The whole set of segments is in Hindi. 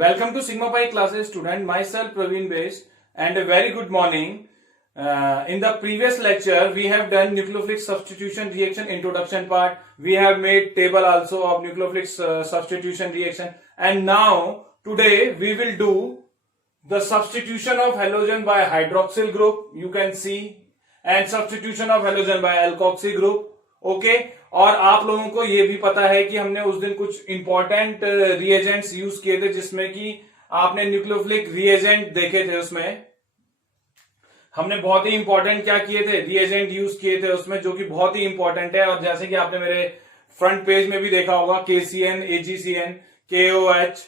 Welcome to Sigma Pi classes, student. Myself Praveen Base, and a very good morning. In the previous lecture, we have done nucleophilic substitution reaction introduction part. We have made table also of nucleophilic substitution reaction, and now today we will do the substitution of halogen by hydroxyl group. You can see, and substitution of halogen by alkoxy group. Okay और आप लोगों को ये भी पता है कि हमने उस दिन कुछ इंपॉर्टेंट रिएजेंट्स यूज किए थे, जिसमें कि आपने न्यूक्लियोफिलिक रिएजेंट देखे थे। उसमें हमने बहुत ही इंपॉर्टेंट क्या किए थे, रिएजेंट यूज किए थे उसमें, जो कि बहुत ही इंपॉर्टेंट है। और जैसे कि आपने मेरे फ्रंट पेज में भी देखा होगा, KCN, AgCN, KOH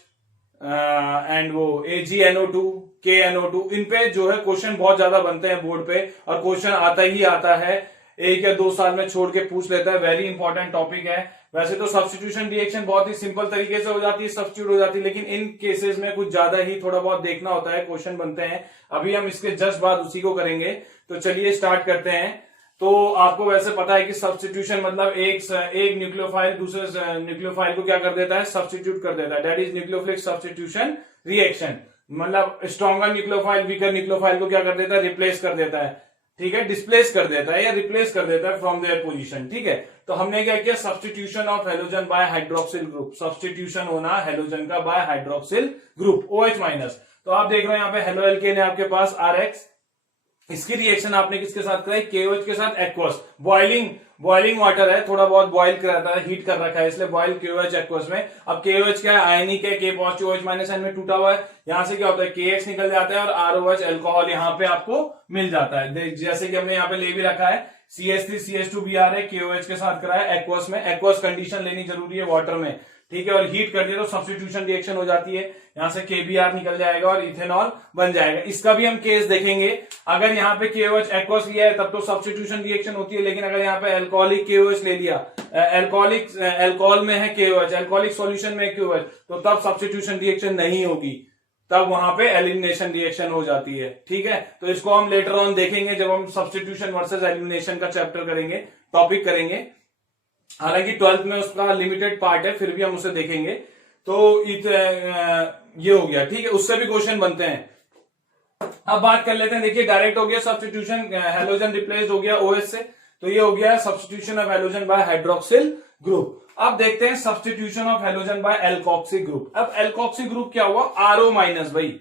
एंड वो AgNO2, KNO2, इन पे जो है क्वेश्चन बहुत ज्यादा बनते हैं बोर्ड पे, और क्वेश्चन आता ही आता है, 1 या 2 साल में छोड़ के पूछ लेता है। वेरी इंपॉर्टेंट टॉपिक है। वैसे तो सब्स्टिट्यूशन रिएक्शन बहुत ही सिंपल तरीके से हो जाती है, सब्स्टिट्यूट हो जाती है, लेकिन इन केसेस में कुछ ज्यादा ही थोड़ा बहुत देखना होता है, क्वेश्चन बनते हैं। अभी हम इसके जस्ट बाद उसी को करेंगे, तो चलिए स्टार्ट करते हैं। तो आपको वैसे पता है कि सब्स्टिट्यूशन मतलब एक न्यूक्लियोफाइल दूसरे न्यूक्लियोफाइल को क्या कर देता है, सब्स्टिट्यूट कर देता है। That is nucleophilic substitution reaction. मतलब स्ट्रॉन्गर न्यूक्लियोफाइल वीकर न्यूक्लियोफाइल को क्या कर देता है, रिप्लेस कर देता है। ठीक है, डिस्प्लेस कर देता है या रिप्लेस कर देता है फ्रॉम देयर पोजीशन। ठीक है, तो हमने क्या किया, substitution of halogen by hydroxyl group. Substitution होना हेलोजन का by hydroxyl group OH minus. तो आप देख रहे हो यहाँ पे हेलो एल्केन है आपके पास RX। इसकी रिएक्शन आपने किसके साथ कराई, KOH के साथ एक्वस। बॉइलिंग वाटर है, थोड़ा बहुत बॉइल कराता है, हीट कर रखा है, इसलिए बॉइल KOH एक्वस में। अब KOH क्या है, आयनिक है, K पॉजिटिव OH माइनस एन में टूटा हुआ है। यहां से क्या होता है, KX निकल जाता है और ROH एल्कोहल यहाँ पे आपको मिल जाता है। जैसे कि हमने यहाँ पे ले भी रखा है, CH3CH2Br है, KOH के साथ कराया एक्वस में। एक्वस कंडीशन लेनी जरूरी है वाटर में। ठीक है, और हीट कर दिया तो सब्स्टिट्यूशन रिएक्शन हो जाती है। यहां से KBr निकल जाएगा और इथेनॉल बन जाएगा। इसका भी हम केस देखेंगे। अगर यहाँ पे KOH एक्वस लिया है तब तो सब्स्टिट्यूशन रिएक्शन होती है, लेकिन अगर यहाँ पे अल्कोहलिक KOH ले लिया, अल्कोहल में है KOH, अल्कोहलिक सॉल्यूशन में है KOH, तो तब सब्स्टिट्यूशन रिएक्शन नहीं होगी, तब वहां पे एलिमिनेशन रिएक्शन हो जाती है। ठीक है, तो इसको हम लेटर ऑन देखेंगे जब हम सब्स्टिट्यूशन वर्सेस एलिमिनेशन का चैप्टर करेंगे, टॉपिक करेंगे। हालांकि 12th में उसका लिमिटेड पार्ट है, फिर भी हम उसे देखेंगे। तो ये हो गया। ठीक है, उससे भी क्वेश्चन बनते हैं। अब बात कर लेते हैं। देखिए, डायरेक्ट हो गया सब्स्टिट्यूशन, हेलोजन रिप्लेस्ड हो गया OH से, तो ये हो गया substitution of halogen by hydroxyl group. अब देखते हैं substitution of halogen by alkoxy group. अब एल्कोक्सी ग्रुप क्या हुआ, RO माइनस, भाई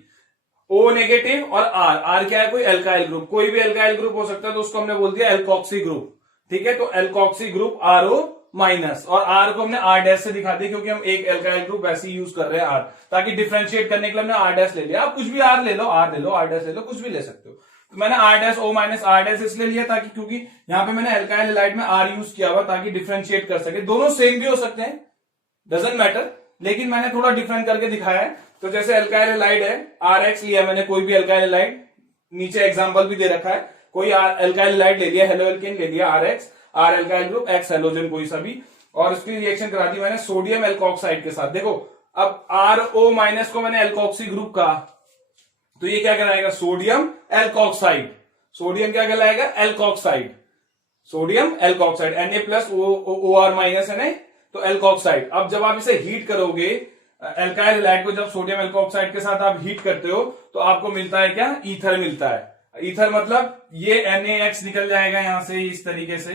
O नेगेटिव और R क्या है, कोई एल्काइल ग्रुप, कोई भी एल्काइल ग्रुप हो सकता है, तो उसको हमने बोल दिया एल्कोक्सी ग्रुप। ठीक है, तो एल्कोक्सी ग्रुप RO माइनस, और R को हमने R' से दिखा दिया, क्योंकि हम एक एल्काइल ग्रुप वैसे ही यूज कर रहे हैं R, ताकि डिफरेंशिएट करने के लिए हमने R' ले लिया। आप कुछ भी R ले लो, R ले लो, R' ले लो, कुछ भी ले सकते हो। तो मैंने R' O माइनस R' इसलिए लिया ताकि, क्योंकि यहाँ पे मैंने एल्काइल हैलाइड में R यूज किया हुआ, ताकि डिफरेंशिएट कर सके। दोनों सेम भी हो सकते हैं, डजंट मैटर, लेकिन मैंने थोड़ा डिफरेंट करके दिखाया है। तो जैसे एल्काइल हैलाइड है, RX लिया मैंने, कोई भी एल्काइल हैलाइड, नीचे एग्जाम्पल भी दे रखा है, कोई एल्काइल हैलाइड ले लिया, हेलो एल्केन ले लिया RX, R alkyl group, X halogen कोई सा भी, और उसकी रिएक्शन करा दी मैंने सोडियम एल्कोक्साइड के साथ। देखो, अब RO माइनस को मैंने एल्कोक्सी ग्रुप कहा, तो ये क्या कहलाएगा, सोडियम एल्कोक्साइड। सोडियम क्या कहलाएगा, alkoxide, sodium alkoxide. Na plus OR minus है नहीं, तो एल्कोक्साइड। अब जब आप इसे हीट करोगे, एल्काइल हैलाइड को जब सोडियम एल्कोक्साइड के साथ आप हीट करते हो, तो आपको मिलता है क्या, ईथर मिलता है। ईथर मतलब ये NaX निकल जाएगा यहां से इस तरीके से,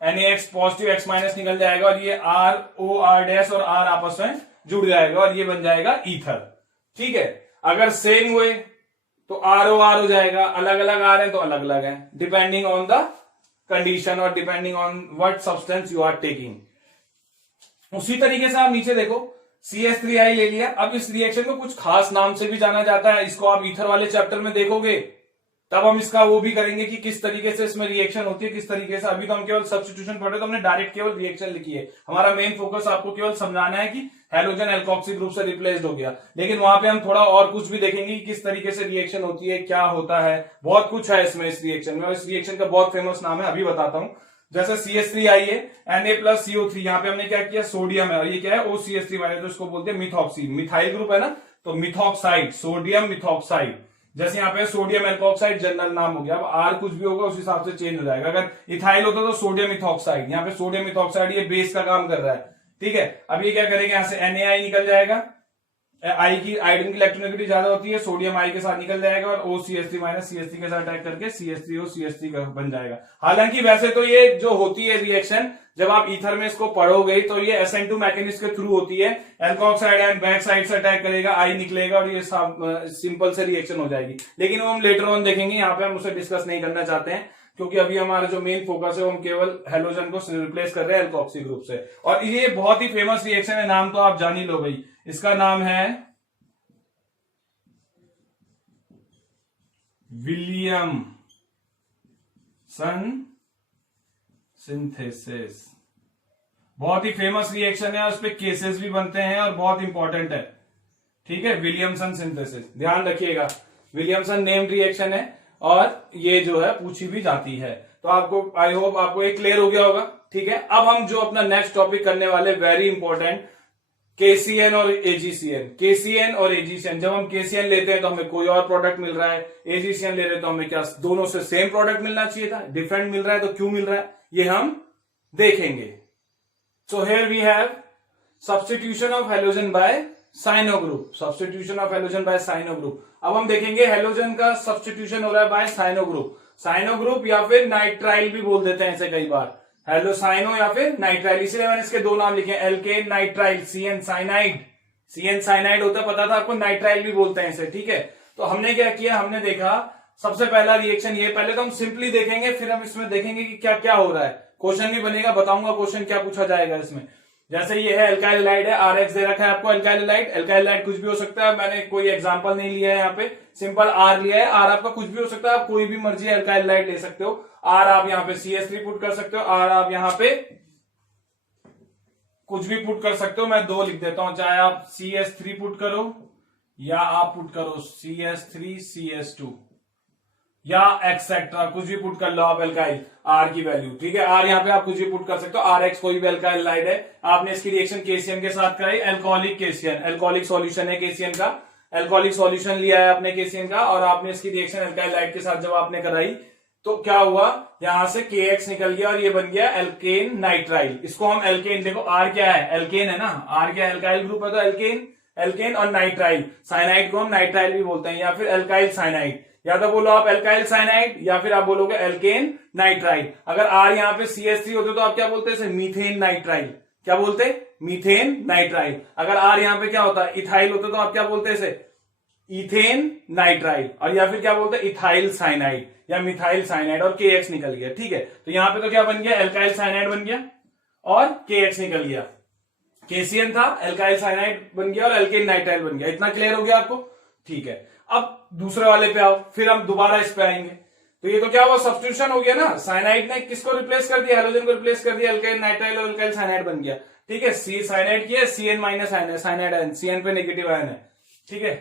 NaX पॉजिटिव, X माइनस निकल जाएगा, और ये RO R' और R आपस में जुड़ जाएगा, और ये बन जाएगा ईथर। ठीक है, अगर सेम हुए तो RO R हो जाएगा, अलग अलग आ रहे हैं तो अलग अलग है, डिपेंडिंग ऑन द कंडीशन और depending on what substance you are taking. उसी तरीके से आप नीचे देखो, CH3I ले लिया। अब इस रिएक्शन को कुछ खास नाम से भी जाना जाता है, इसको आप ईथर वाले चैप्टर में देखोगे, तब हम इसका वो भी करेंगे कि किस तरीके से इसमें रिएक्शन होती है, किस तरीके से। अभी तो हम केवल सब्स्टिट्यूशन पढ़ रहे हैं, तो हमने डायरेक्ट केवल रिएक्शन लिखी है। हमारा मेन फोकस आपको केवल समझाना है कि हेलोजन एल्कोक्सी ग्रुप से रिप्लेस्ड हो गया, लेकिन वहां पे हम थोड़ा और कुछ भी देखेंगे कि किस तरीके से रिएक्शन होती है, क्या होता है, बहुत कुछ है इसमें इस रिएक्शन में। और इस रिएक्शन का बहुत फेमस नाम है, अभी बताता हूं। जैसे CH3I है, Na प्लस CO3, यहाँ पे हमने क्या किया, सोडियम है, और ये क्या है, OCH3 वाले, तो इसको बोलते हैं मिथॉक्सी, मिथाइल ग्रुप है ना, तो मिथॉक्साइड, सोडियम मिथॉक्साइड। जैसे यहाँ पे सोडियम एल्कोक्साइड जनरल नाम हो गया। अब R कुछ भी होगा उस हिसाब से चेंज हो जाएगा। अगर इथाइल होता तो सोडियम इथॉक्साइड, यहाँ पे सोडियम इथॉक्साइड ये बेस का काम कर रहा है। ठीक है, अब ये क्या करेंगे, यहां से NaI निकल जाएगा, आई की आयोडीन की इलेक्ट्रोनेगेटिविटी ज्यादा होती है, सोडियम आई के साथ निकल जाएगा और OCH3 माइनस CH3 के साथ अटैक करके CH3 और CH3 का बन जाएगा। हालांकि वैसे तो ये जो होती है रिएक्शन, जब आप ईथर में इसको पढ़ोगे तो ये SN2 मैकेनिज्म के थ्रू होती है। एल्कोक्साइड आयन बैक साइड से अटैक करेगा, आई निकलेगा और ये सिंपल से रिएक्शन हो जाएगी। लेकिन वो हम लेटर ऑन देखेंगे, यहाँ पे हम उसे डिस्कस नहीं करना चाहते हैं क्योंकि अभी हमारा जो मेन फोकस है वो हम केवल हेलोजन को रिप्लेस कर रहे हैं एल्कोक्सी ग्रुप से। और ये बहुत ही फेमस रिएक्शन है, नाम तो आप जान ही लो भाई, इसका नाम है विलियमसन सिंथेसिस। बहुत ही फेमस रिएक्शन है और उस पे केसेस भी बनते हैं और बहुत इंपॉर्टेंट है। ठीक है, विलियमसन सिंथेसिस ध्यान रखिएगा, विलियमसन नेम्ड रिएक्शन है और ये जो है पूछी भी जाती है। तो आपको आई होप आपको ये क्लियर हो गया होगा। ठीक है, अब हम जो अपना नेक्स्ट टॉपिक करने वाले, वेरी इंपॉर्टेंट, KCN और AgCN। KCN और AgCN, जब हम KCN लेते हैं तो हमें कोई और प्रोडक्ट मिल रहा है, AgCN ले रहे हैं तो हमें क्या दोनों से सेम प्रोडक्ट मिलना चाहिए था, डिफरेंट मिल रहा है तो क्यों मिल रहा है, ये हम देखेंगे। So here we have substitution of halogen by cyano group, substitution of halogen by cyano group. अब हम देखेंगे हेलोजन का सब्स्टिट्यूशन हो रहा है by cyano group. Cyano group या फिर नाइट्राइल भी बोल देते हैं इसे कई बार, हेलोसाइनो या फिर नाइट्राइल, इसलिए मैंने इसके दो नाम लिखे, alkane nitrile, CN cyanide. CN cyanide होता है, पता था आपको, नाइट्राइल भी बोलते हैं इसे। ठीक है, तो हमने क्या किया, हमने देखा सबसे पहला रिएक्शन ये, पहले तो हम सिंपली देखेंगे फिर हम इसमें देखेंगे कि क्या क्या हो रहा है, क्वेश्चन भी बनेगा, बताऊंगा क्वेश्चन क्या पूछा जाएगा इसमें। जैसे ये है एल्काइल हैलाइड है, RX दे रखा है आपको एल्काइल हैलाइड। एल्काइल हैलाइड कुछ भी हो सकता है, मैंने कोई एग्जांपल नहीं लिया है यहाँ पे, सिंपल R लिया है। R आपका कुछ भी हो सकता है, आप कोई भी मर्जी एल्काइल हैलाइड ले सकते हो। R आप यहाँ पे CH3 पुट कर सकते हो, R आप यहाँ पे कुछ भी पुट कर सकते हो, मैं 2 लिख देता हूं, चाहे आप CH3 पुट करो या आप पुट करो CH3 CH2 या एक्सेट्रा, कुछ भी पुट कर लो आप एल्काइल R की वैल्यू। ठीक है, R यहाँ पे आप कुछ भी पुट कर सकते हो, RX कोई भी एल्काइल हैलाइड है। आपने इसकी रिएक्शन KCN के साथ कराई, एल्कोहलिक KCN, एल्कोहलिक सॉल्यूशन है KCN का, एल्कोहलिक सॉल्यूशन लिया है आपने KCN का, और आपने इसकी रिएक्शन एल्काइल हैलाइड के साथ जब आपने कराई तो क्या हुआ, यहां से KX निकल गया और ये बन गया एल्केन नाइट्राइल। इसको हम एल्केन, देखो R क्या है, एल्केन है ना, R क्या है, एल्काइल ग्रुप है तो एल्केन, एल्केन और नाइट्राइल, साइनाइड को हम नाइट्राइल भी बोलते हैं या फिर एल्काइल साइनाइड, या तो बोलो आप एल्काइल साइनाइड या फिर आप बोलोगे एल्केन नाइट्राइल। अगर R यहाँ पे CH3 होते तो आप क्या बोलते हैं, मीथेन नाइट्राइल, क्या बोलते, मीथेन नाइट्राइल। अगर R यहाँ पे क्या होता है, इथाइल होता तो आप क्या बोलते हैं, इथेन नाइट्राइल, और या फिर क्या बोलते हैं, इथाइल साइनाइड या मिथाइल साइनाइड, और KX निकल गया। ठीक है, तो यहां पे तो क्या बन गया, एल्काइल साइनाइड बन गया और KX निकल गया, KCN था, एल्काइल साइनाइड बन गया और एल्केन नाइट्राइल बन गया। इतना क्लियर हो गया आपको। ठीक है, अब दूसरे वाले पे आओ, फिर हम दोबारा इस पे आएंगे। तो ये तो क्या हुआ, सब्स्टिट्यूशन हो गया ना, साइनाइड ने किसको रिप्लेस कर दिया, हेलोजन को रिप्लेस कर दिया, एल्काइल नाइट्राइल और एल्काइल साइनाइड बन गया। ठीक है, सी साइनाइड की है, CN माइनस आयन है, साइनाइड आयन, CN पे नेगेटिव आयन है। ठीक है,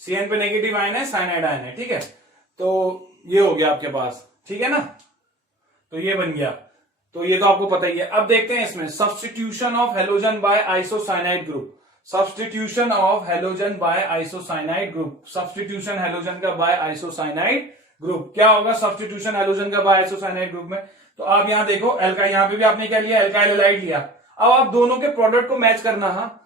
CN पे नेगेटिव आयन है, साइनाइड आयन है। ठीक है, तो ये हो गया आपके पास। ठीक है ना, तो ये बन गया, तो ये तो आपको पता ही है। अब देखते हैं इसमें substitution of halogen by isocyanide group, substitution of halogen by isocyanide group, substitution halogen का बाय आइसोसाइनाइड ग्रुप क्या होगा, सब्स्टिट्यूशन हेलोजन का बाय आइसोसाइनाइड ग्रुप में। तो आप यहां देखो, एल्काइल, यहां पे भी आपने क्या लिया, एल्काइल हैलाइड लिया। अब आप दोनों के प्रोडक्ट को मैच करना। हाँ,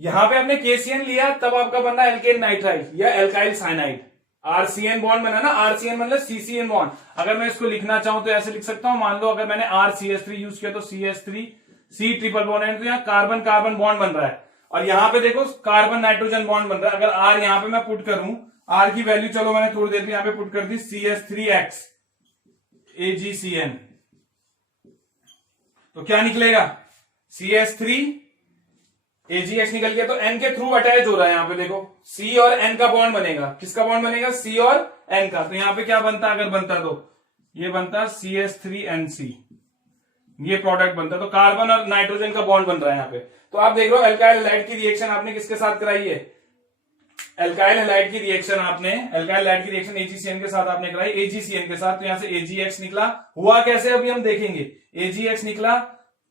यहां पे आपने KCN लिया, तब आपका बनना एल्केन नाइट्राइल या एल्काइल साइनाइड, RCN बॉन्ड बना ना, RCN मतलब CCN बॉन्ड। अगर मैं इसको लिखना चाहूं तो ऐसे लिख सकता हूं, मान लो अगर मैंने RCH3 यूज किया तो CH3 C ट्रिपल बॉन्ड, तो यहाँ कार्बन कार्बन बॉन्ड बन रहा है, और यहां पे देखो कार्बन नाइट्रोजन बॉन्ड बन रहा है। अगर R यहां पे मैं पुट करूं, R की वैल्यू चलो मैंने थोड़ी देर यहां पे पुट कर दी, CH3X AgCN, तो क्या निकलेगा, CH3 AgX निकल गया। तो N के थ्रू अटैच हो रहा है, यहां पे देखो C और N का बॉन्ड बनेगा, किसका बॉन्ड बनेगा, C और N का। तो यहां पे क्या बनता, अगर बनता तो ये बनता CH3NC, ये प्रोडक्ट बनता, तो कार्बन और नाइट्रोजन का बॉन्ड बन रहा है यहाँ पे। तो आप देख रहे हो एल्काइल हैलाइड की रिएक्शन आपने किसके साथ कराई है, एल्काइल हैलाइड की रिएक्शन आपने, एल्काइल हैलाइड की रिएक्शन AgCN के साथ आपने कराई, AgCN के साथ। तो यहां से AgX निकला, हुआ कैसे अभी हम देखेंगे। AgX निकला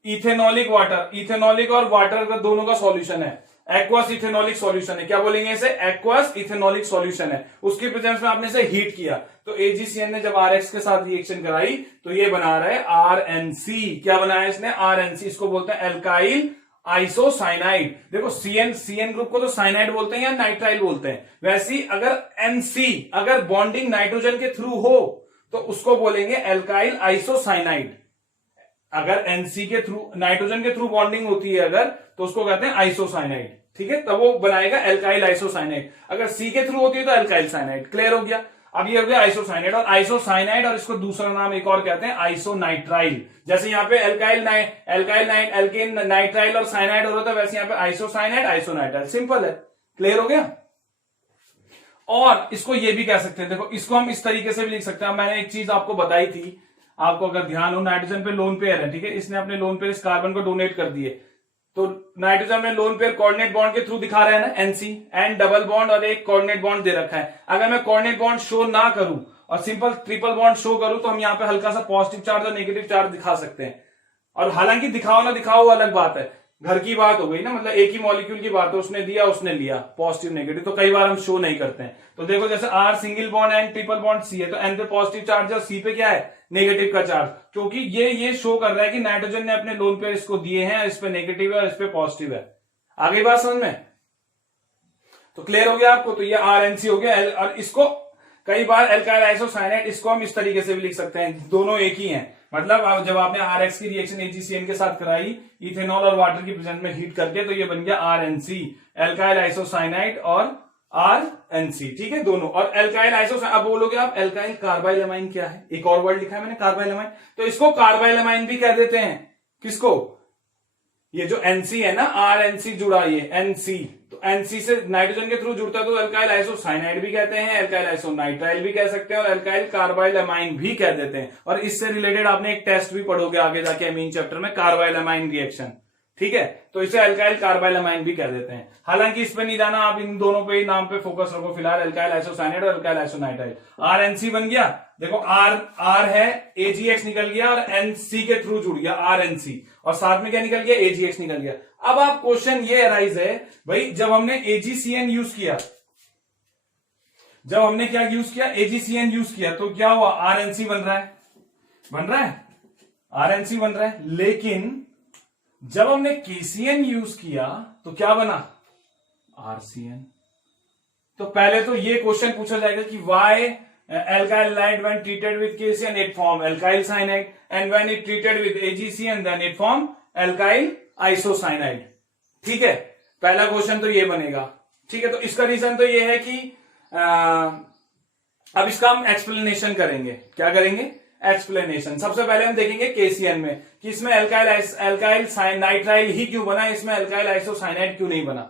इथेनॉलिक वाटर, इथेनॉलिक और वाटर का दोनों का सॉल्यूशन है, एक्वस इथेनॉलिक सॉल्यूशन है। क्या बोलेंगे इसे, एक्वस इथेनॉलिक सॉल्यूशन है। उसकी प्रेजेंस में आपने इसे हीट किया, तो AgCN ने जब RX के साथ रिएक्शन कराई तो ये बना रहा है RNC। क्या बनाया इसने, RNC, इसको बोलते हैं एल्काइल आइसोसाइनाइड। देखो सीएन ग्रुप को तो साइनाइड बोलते हैं या नाइट्राइल बोलते हैं, वैसे ही अगर एनसी अगर बॉन्डिंग नाइट्रोजन के थ्रू हो तो उसको बोलेंगे एल्काइल आइसोसाइनाइड। अगर एनसी के थ्रू नाइट्रोजन के थ्रू बॉन्डिंग होती है अगर, तो उसको कहते हैं आइसोसाइनाइड, ठीक है, तब वो बनाएगा एल्काइल आइसोसाइनाइड। अगर सी के थ्रू होती है तो एल्काइल साइनाइड। क्लियर हो गया। अब ये हो गया आइसोसाइनाइड और आइसोसाइनाइड, और इसको दूसरा नाम एक और कहते हैं आइसोनाइट्राइल। जैसे यहाँ पे एल्केन नाइट्राइल और साइनाइड हो रहा था, वैसे यहाँ पे आइसोसाइनाइड आइसोनाइट्राइल। सिंपल है। क्लियर हो गया। और इसको ये भी कह सकते हैं, देखो इसको हम इस तरीके से भी लिख सकते हैं। मैंने एक चीज आपको बताई थी, आपको अगर ध्यान हो, नाइट्रोजन पे लोन पेयर है, ठीक है, इसने अपने लोन पेयर इस कार्बन को डोनेट कर दिए, तो नाइट्रोजन में लोन पेयर कोऑर्डिनेट बॉन्ड के थ्रू दिखा रहा है ना, एनसी, एंड डबल बॉन्ड और एक कोऑर्डिनेट बॉन्ड दे रखा है। अगर मैं कोऑर्डिनेट बॉन्ड शो ना करूं और सिंपल ट्रिपल बॉन्ड शो करूं तो हम यहाँ पे हल्का सा पॉजिटिव चार्ज और नेगेटिव चार्ज दिखा सकते हैं। और हालांकि दिखाओ ना दिखाओ अलग बात है, घर की बात हो गई ना, मतलब एक ही मॉलिक्यूल की बात है, उसने दिया उसने लिया पॉजिटिव नेगेटिव, तो कई बार हम शो नहीं करते हैं। तो देखो जैसे R single bond and triple bond C है, तो एन पे पॉजिटिव चार्ज है और सी पे क्या है, नेगेटिव का चार्ज, क्योंकि ये शो कर रहा है कि नाइट्रोजन ने अपने लोन पेयर इसको दिए हैं, इस पे नेगेटिव है और इस पे पॉजिटिव है। आगे बात समझ में? तो क्लियर हो गया आपको। तो ये आरएनसी हो गया। और इसको कई बार एल्काइल आइसोसाइनाइड, इसको हम इस तरीके से भी लिख सकते हैं, दोनों एक ही हैं। मतलब जब आपने आरएक्स की रिएक्शन एजीसीएन के साथ कराई इथेनॉल और वाटर की प्रेजेंस में हीट करके, तो ये बन गया आरएनसी, एल्काइल आइसोसाइनाइड और आरएनसी, ठीक है, दोनों। और एल्काइल आइसोसाइनाइड, अब बोलोगे आप एल्काइल कार्बाइलमाइन क्या है, एक और वर्ड लिखा है मैंने कार्बाइलमाइन, तो इसको कार्बाइलमाइन भी कह देते हैं। किसको? ये जो एनसी है ना, आरएनसी जुड़ा ये एनसी, तो एनसी से नाइट्रोजन के थ्रू जुड़ता है तो एल्काइल आइसोसाइनाइड भी कहते हैं, एल्काइल आइसोनाइट्राइल भी कह सकते हैं और एल्काइल कार्बाइलमाइन भी कह देते हैं। और इससे रिलेटेड आपने एक टेस्ट भी पढ़ोगे आगे जाके अमीन चैप्टर में, कार्बाइलमाइन रिएक्शन, ठीक है, तो इसे एल्काइल कार्बाइलमाइन भी कह देते हैं। हालांकि इस पे नहीं जाना, आप इन दोनों पे ही नाम पे फोकस रखो फिलहाल, एल्काइल आइसोसाइनाइड और एल्काइल आइसोनाइट्राइल। आरएनसी बन गया, देखो आर है, एजीएक्स निकल गया और एनसी के थ्रू जुड़ गया आरएनसी, और साथ में क्या निकल गया, एजीएक्स निकल गया। अब आप क्वेश्चन ये अराइज है भाई, जब हमने एजीसीएन यूज किया, जब हमने क्या यूज किया, एजीसीएन यूज किया, तो क्या हुआ, आरएनसी बन रहा है, आरएनसी बन रहा है। लेकिन जब हमने केसीएन यूज किया तो क्या बना, आरसीएन। तो पहले तो ये क्वेश्चन पूछा जाएगा कि why alkyl light when treated with KCN it form alkyl cyanide and when it treated with AgCN then it form alkyl isocyanide। ठीक है, पहला क्वेश्चन तो ये बनेगा। ठीक है, तो इसका रीजन तो ये है कि अब इसका हम एक्सप्लेनेशन करेंगे। क्या करेंगे, एक्सप्लेनेशन। सबसे पहले हम देखेंगे केसीएन में कि इसमें एल्काइल नाइट्राइल ही क्यों बना, इसमें एल्काइल आइसोसाइनाइड क्यों नहीं बना।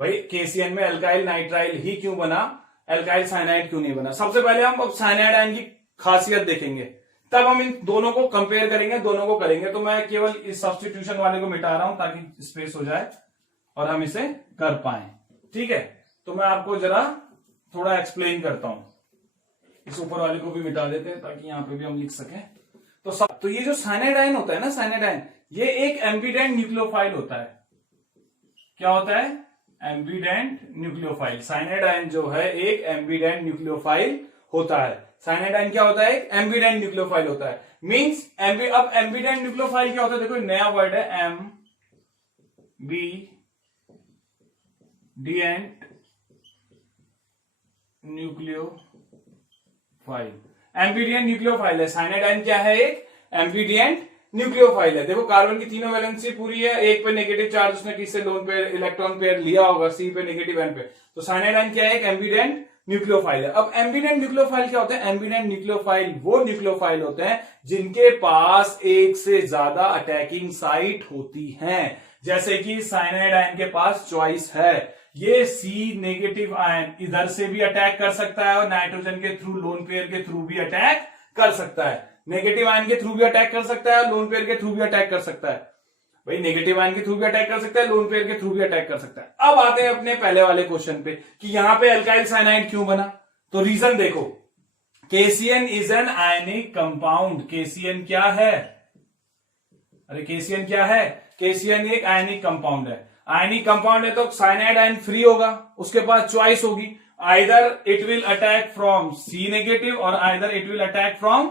भाई केसीएन में एल्काइल नाइट्राइल ही क्यों बना, एल्काइल साइनाइड क्यों नहीं बना। सबसे पहले हम अब साइनाइड आयन की खासियत देखेंगे, तब हम इन दोनों को कंपेयर करेंगे, दोनों को करेंगे। तो मैं केवल इस सब्स्टिट्यूशन वाले को मिटा रहा हूं ताकि स्पेस हो जाए और हम इसे कर पाए। ठीक है, तो मैं आपको जरा थोड़ा एक्सप्लेन करता हूं। इस ऊपर वाले को भी मिटा देते हैं ताकि यहां पे भी हम लिख सकें। तो ये जो साइनाइड आयन होता है ना, साइनाइड आयन, ये एक एम्बिडेंट न्यूक्लियोफाइल होता है। क्या होता है, एम्बिडेंट न्यूक्लियोफाइल। साइनाइड आयन जो है एक एम्बिडेंट न्यूक्लियोफाइल होता है। साइनाइड आयन क्या होता है, एक एम्बिडेंट न्यूक्लियोफाइल होता है। मींस अब एम्बिडेंट न्यूक्लियोफाइल क्या होता है, देखो नया वर्ड है, ambident nucleophile. Ambident nucleophile है। साइनाइड आयन क्या है, एक एम्बिडेंट न्यूक्लियोफाइल है। देखो कार्बन की तीनों वैलेंसी पूरी है, एक पे नेगेटिव चार्ज उसने किससे लोन पेयर इलेक्ट्रॉन पेयर लिया होगा, सी पे नेगेटिव एन पे। तो साइनाइड आयन क्या है, एक एम्बिडेंट न्यूक्लियोफाइल है। अब एम्बिडेंट न्यूक्लियोफाइल क्या होते हैं, एम्बिडेंट न्यूक्लियोफाइल वो न्यूक्लियोफाइल होते हैं जिनके पास एक से ज्यादा अटैकिंग साइट होती हैं। जैसे कि साइनाइड आयन के पास चॉइस है, ये सी नेगेटिव आयन इधर से भी अटैक कर सकता है और नाइट्रोजन के थ्रू लोन पेयर के थ्रू भी अटैक कर सकता है। नेगेटिव आयन के थ्रू भी अटैक कर सकता है, लोन पेयर के थ्रू भी अटैक कर सकता है। भाई नेगेटिव आयन के थ्रू भी अटैक कर सकता है, लोन पेयर के थ्रू भी अटैक कर सकता है। अब आते हैं अपने पहले वाले क्वेश्चन पे कि यहां पे एल्काइल साइनाइड क्यों बना। तो रीजन देखो, KCN is an ionic compound. KCN क्या है, अरे केसीएन क्या है, केसीएन एक आयनिक कंपाउंड है। आयनिक कंपाउंड है तो साइनाइड आयन फ्री होगा, उसके पास चॉइस होगी, either it will attack from C negative और either it will attack from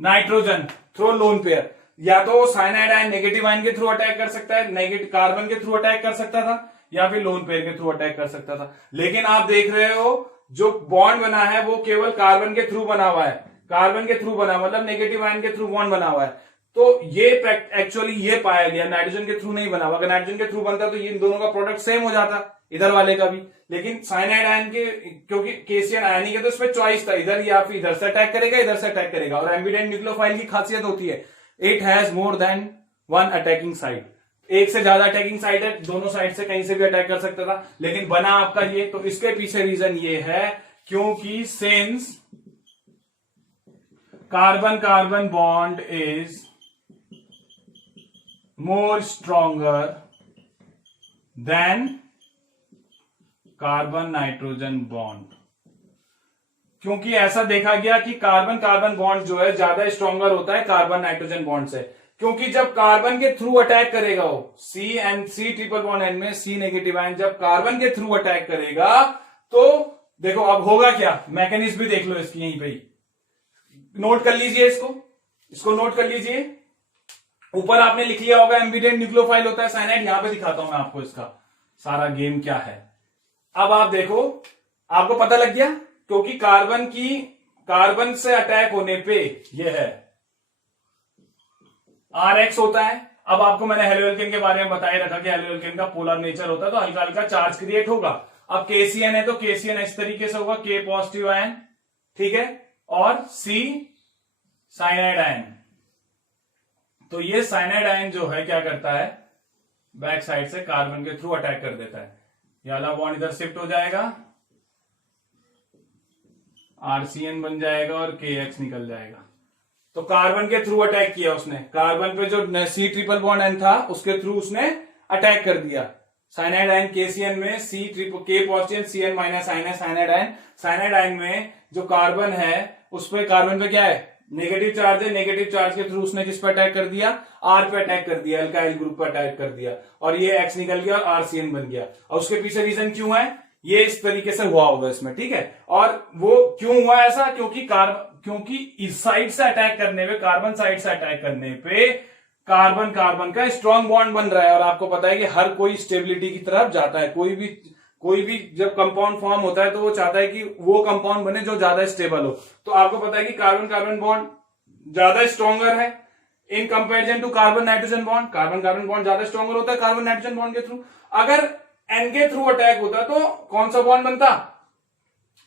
nitrogen through lone pair. या तो साइनाइड आयन नेगेटिव आयन के थ्रू अटैक कर सकता है, नेगेटिव कार्बन के थ्रू अटैक कर सकता था, या फिर लोन पेयर के थ्रू अटैक कर सकता था। लेकिन आप देख रहे हो जो बॉन्ड बना है वो केवल कार्बन के थ्रू बना हुआ है, कार्बन के थ्रू बना, मतलब नेगेटिव आयन के थ्रू बॉन्ड बना हुआ है। तो ये एक्चुअली ये पाया गया, नाइट्रोजन के थ्रू नहीं बना हुआ। अगर नाइट्रोजन के थ्रू बनता तो ये इन दोनों का प्रोडक्ट सेम हो जाता, इधर वाले का भी। लेकिन साइनाइड आयन के, क्योंकि केसीएन आयनिक है तो इसमें चॉइस था, इधर या फिर इधर से अटैक करेगा, इधर से अटैक करेगा। और एम्बिडेंट न्यूक्लियोफाइल की खासियत होती है it has more than one attacking site, एक से ज्यादा अटैकिंग साइट है, दोनों साइड से कहीं से भी अटैक कर सकता था। लेकिन बना आपका ये, तो इसके पीछे रीजन ये है क्योंकि since carbon carbon bond is more stronger than carbon nitrogen bond. क्योंकि ऐसा देखा गया कि कार्बन कार्बन बॉन्ड जो है ज्यादा स्ट्रॉन्गर होता है कार्बन नाइट्रोजन बॉन्ड से। क्योंकि जब कार्बन के थ्रू अटैक करेगा वो सी ट्रिपल बॉन्ड एन में सी नेगेटिव आयन जब कार्बन के थ्रू अटैक करेगा, तो देखो अब होगा क्या, मैकेनिज्म भी देख लो इसकी, यहीं पे ही नोट कर लीजिए, इसको नोट कर लीजिए। ऊपर आपने लिख लिया होगा एम्बिडेंट न्यूक्लियोफाइल होता है साइनाइड, यहां पे दिखाता हूं मैं आपको इसका सारा गेम क्या है। अब आप देखो, आपको पता लग गया, क्योंकि कार्बन से अटैक होने पे ये है RX होता है। अब आपको मैंने हेलोएल्केन के बारे में बताया रखा कि हेलोएल्केन का पोलर नेचर होता है तो हल्का हल्का चार्ज क्रिएट होगा। अब KCN है तो KCN इस तरीके से होगा, K पॉजिटिव आयन, ठीक है, और C साइनाइड आयन। तो ये साइनाइड आयन जो है क्या करता है, बैक साइड से कार्बन के थ्रू अटैक कर देता है। ये वाला बॉन्ड इधर शिफ्ट हो जाएगा, RCN बन जाएगा और KX निकल जाएगा। तो कार्बन के थ्रू अटैक किया उसने, कार्बन पे जो C ट्रिपल बॉन्ड एन था उसके थ्रू उसने अटैक कर दिया। साइनाइड आयन KCN में K positive CN minus ion है साइनाइड आयन। साइनाइड आयन में जो कार्बन है उस पे, कार्बन पे क्या है, नेगेटिव चार्ज है, नेगेटिव चार्ज के थ्रू उसने किस पे अटैक कर दिया, R पे अटैक कर दिया, अल्काइल ग्रुप पे अटैक कर दिया, और ये X निकल गया और RCN बन गया। और उसके पीछे रीजन क्यों है, ये इस तरीके से हुआ होगा इसमें, ठीक है। और वो क्यों हुआ ऐसा, क्योंकि इस साइड से अटैक करने पे, कार्बन साइड से अटैक करने पे कार्बन कार्बन का स्ट्रॉन्ग बॉन्ड बन रहा है। और आपको पता है कि हर कोई स्टेबिलिटी की तरफ जाता है, कोई भी जब कंपाउंड फॉर्म होता है तो वो चाहता है कि वो कंपाउंड बने जो ज्यादा स्टेबल हो। तो आपको पता है कि कार्बन कार्बन बॉन्ड ज्यादा स्ट्रॉन्गर है in comparison to carbon nitrogen bond. Carbon carbon bond ज्यादा स्ट्रॉन्गर होता है कार्बन नाइट्रोजन बॉन्ड के थ्रू। अगर एन के थ्रू अटैक होता तो कौन सा बॉन्ड बनता,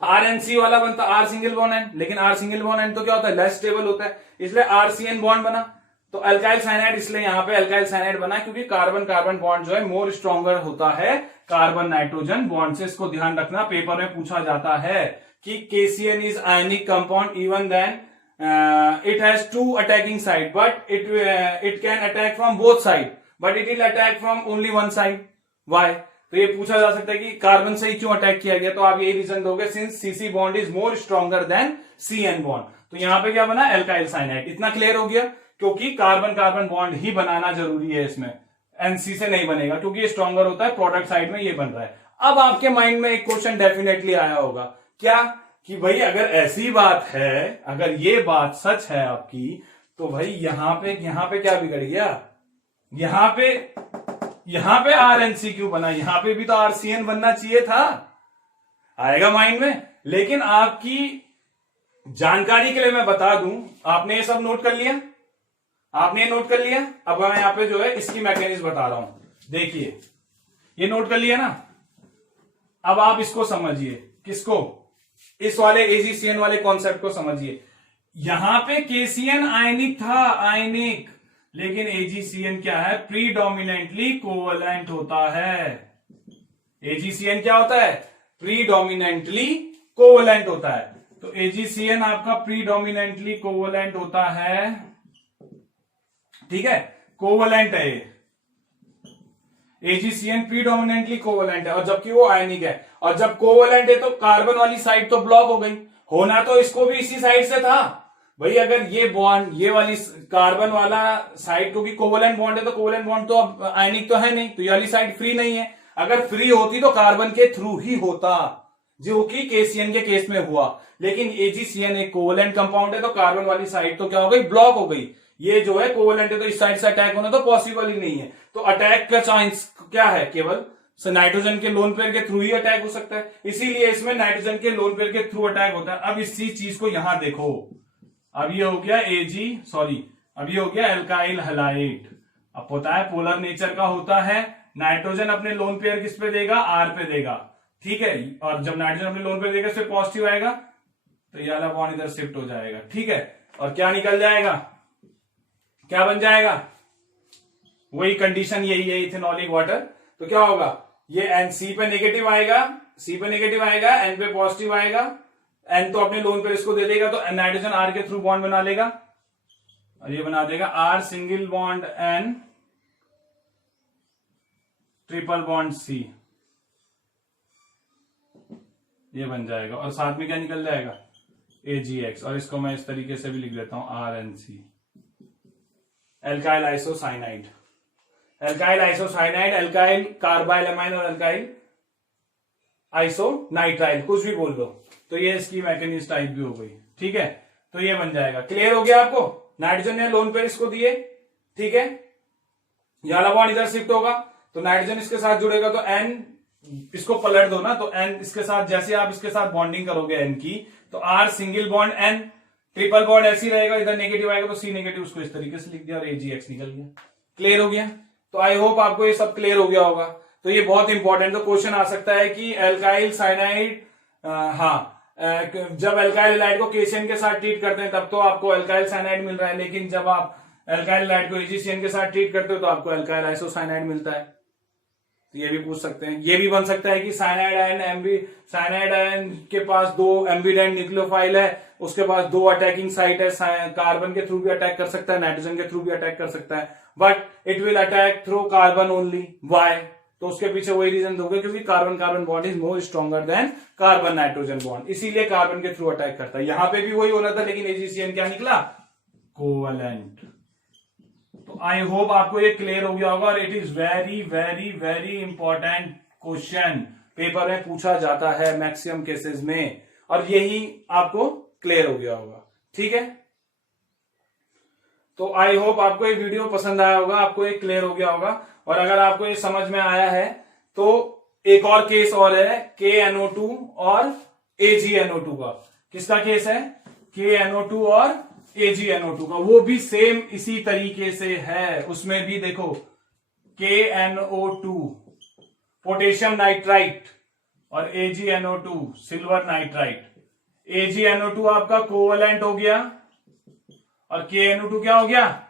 RNC वाला बनता, R सिंगल बॉन्ड एन। लेकिन R सिंगल बॉन्ड एन तो क्या होता है, लेस स्टेबल होता है, इसलिए RCN बॉन्ड बना। तो अल्काइल साइनाइड, इसलिए यहां पे अल्काइल साइनाइड बना क्योंकि कार्बन कार्बन बॉन्ड जो है मोर स्ट्रॉन्गर होता है कार्बन नाइट्रोजन बॉन्ड से। इसको ध्यान रखना, पेपर में पूछा जाता है कि KCN is ionic compound even then it has two attacking side, but it can attack from both side, but it will attack from only one side. Why? तो ये पूछा जा सकता है कि कार्बन से ही क्यों अटैक किया गया, तो आप यही रीजन दोगे, since CC bond is more stronger then CN bond. तो यहां पे क्या बना, एल्काइल साइनाइड। इतना क्लियर हो गया, क्योंकि कार्बन कार्बन बॉन्ड ही बनाना जरूरी है इसमें, NC से नहीं बनेगा क्योंकि ये स्ट्रॉन्गर होता है, प्रोडक्ट साइड में ये बन रहा है। अब आपके माइंड में एक क्वेश्चन डेफिनेटली आया होगा, क्या, कि भाई अगर ऐसी बात है, अगर ये बात सच है आपकी, तो भाई यहां पे क्या बिगड़ गया, यहां पे RNC क्यों बना, यहां पे भी तो RCN बनना चाहिए था, आएगा माइंड में। लेकिन आपकी जानकारी के लिए मैं बता दूं, आपने ये सब नोट कर लिया, आपने ये नोट कर लिया। अब मैं यहां पे जो है इसकी मैकेनिज्म बता रहा हूं, देखिए ये नोट कर लिया ना। अब आप इसको समझिए, किसको, इस वाले AgCN वाले कॉन्सेप्ट को समझिए। यहां पे KCN आयनिक था, आयनिक, लेकिन AgCN क्या है, प्रीडोमिनेंटली कोवलेंट होता है। AgCN क्या होता है, प्रीडोमिनेंटली कोवलेंट होता है। तो AgCN आपका प्रीडोमिनेंटली कोवलेंट होता है, ठीक है, कोवलेंट है ये। AgCN प्रीडोमिनेंटली कोवलेंट है, और जबकि वो आयनिक है। और जब कोवलेंट है तो कार्बन वाली साइड तो ब्लॉक हो गई, होना तो इसको भी इसी साइड से था भाई। अगर ये बॉन्ड, ये वाली कार्बन वाला साइड, क्योंकि कोवलेंट बॉन्ड है तो कोवलेंट बॉन्ड तो अब आयनिक तो है नहीं, तो ये वाली साइड फ्री नहीं है। अगर फ्री होती तो कार्बन के थ्रू ही होता, जो कि KCN के केस में हुआ। लेकिन AgCN एक कोवलेंट कंपाउंड है, तो कार्बन वाली साइड तो क्या हो गई, ब्लॉक हो गई। ये जो है कोवलेंट है, तो इस साइड से अटैक होना तो पॉसिबल ही नहीं है। तो अटैक का चांस क्या है, केवल नाइट्रोजन के लोन पेयर के थ्रू ही अटैक हो सकता है। इसीलिए इसमें नाइट्रोजन के लोन पेयर के थ्रू अटैक होता है। अब इसी चीज को यहां देखो, अब ये हो गया अब ये हो गया एल्काइल हैलाइड। अब होता है पोलर नेचर का होता है, नाइट्रोजन अपने लोन पेयर किस पे देगा, R पे देगा, ठीक है। और जब नाइट्रोजन अपने लोन पेयर देगा, इससे पॉजिटिव आएगा, तो ये वाला बॉन्ड इधर शिफ्ट हो जाएगा, ठीक है। और क्या निकल जाएगा, क्या बन जाएगा, वही कंडीशन यही है, इथेनॉलिक वाटर। तो क्या होगा, ये N C पे नेगेटिव आएगा, N पे पॉजिटिव आएगा, N तो अपने लोन पेयर इसको दे देगा, तो नाइट्रोजन R के थ्रू बॉन्ड बना लेगा, और ये बना देगा R single bond N triple bond C, ये बन जाएगा। और साथ में क्या निकल जाएगा, AgX। और इसको मैं इस तरीके से भी लिख लेता हूं, RNC, एल्काइल आइसोसाइनाइड, एल्काइल कार्बाइलमाइन और एल्काइल आइसोनाइट्राइल, कुछ भी बोल दो। तो ये इसकी मैकेनिज्म टाइप भी हो गई, ठीक है। तो ये बन जाएगा, क्लियर हो गया आपको। नाइट्रोजन ने लोन पेयर इसको दिए, ठीक है, ये वाला बॉन्ड इधर शिफ्ट होगा, तो नाइट्रोजन इसके साथ जुड़ेगा, तो N इसको पलट दो ना, तो N इसके साथ, जैसे आप इसके साथ बॉन्डिंग करोगे N की, तो R single bond N triple bond ऐसे ही रहेगा, इधर नेगेटिव आएगा तो C नेगेटिव, उसको इस तरीके से लिख दिया, और AgX निकल गया। क्लियर हो गया। तो आई होप आपको ये सब क्लियर हो गया होगा। तो ये बहुत इंपॉर्टेंट, तो क्वेश्चन आ सकता है कि एल्काइल साइनाइड, जब एल्काइल हैलाइड को KCN के साथ ट्रीट करते हैं तब तो आपको एल्काइल साइनाइड मिल रहा है, लेकिन जब आप एल्काइल हैलाइड को AgCN के साथ ट्रीट करते हो तो आपको एल्काइल आइसोसाइनाइड मिलता है। तो ये भी पूछ सकते हैं, ये भी बन सकता है कि साइनाइड आयन के पास 2 एम्बिडेंट न्यूक्लियोफाइल है, उसके पास 2 अटैकिंग साइट है, कार्बन के थ्रू भी अटैक कर सकता है, नाइट्रोजन के थ्रू भी अटैक कर सकता है, but it will attack through carbon only. Why? तो उसके पीछे वही रीजन दोगे, क्योंकि carbon carbon bond is more stronger than carbon nitrogen bond, इसीलिए कार्बन के थ्रू अटैक करता है। यहां पे भी वही होना था, लेकिन AgCN क्या निकला, कोवलेंट। तो आई होप आपको ये क्लियर हो गया होगा, और it is very very very important question, paper में पूछा जाता है मैक्सिमम केसेस में, और यही आपको क्लियर हो गया होगा, ठीक है। तो आई होप आपको ये वीडियो पसंद आया होगा, आपको ये क्लियर हो गया होगा। और अगर आपको ये समझ में आया है तो एक और केस और है, KNO2 और AgNO2 का। किसका केस है, KNO2 और AgNO2 का, वो भी सेम इसी तरीके से है। उसमें भी देखो KNO2 पोटेशियम नाइट्राइट और AgNO2 सिल्वर नाइट्राइट। AgNO2 आपका कोवलेंट हो गया और KNO2 क्या हो गया,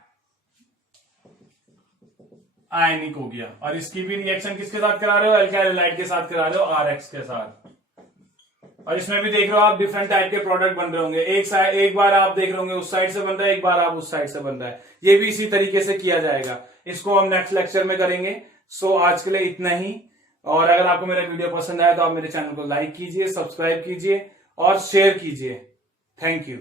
आयनिक हो गया। और इसकी भी रिएक्शन किसके साथ करा रहे हो, एल्काइल हैलाइड के साथ करा रहे हो, RX के साथ। और इसमें भी देख रहे हो आप डिफरेंट टाइप के प्रोडक्ट बन रहे होंगे, एक बार आप देख रहे होंगे उस साइड से बन रहा है, एक बार आप उस साइड से बन रहा है। ये भी इसी तरीके से किया जाएगा, इसको हम नेक्स्ट लेक्चर में करेंगे। सो आज के लिए इतना ही। और अगर आपको मेरा वीडियो पसंद आया तो आप मेरे चैनल को लाइक कीजिए, सब्सक्राइब कीजिए और शेयर कीजिए। Thank you.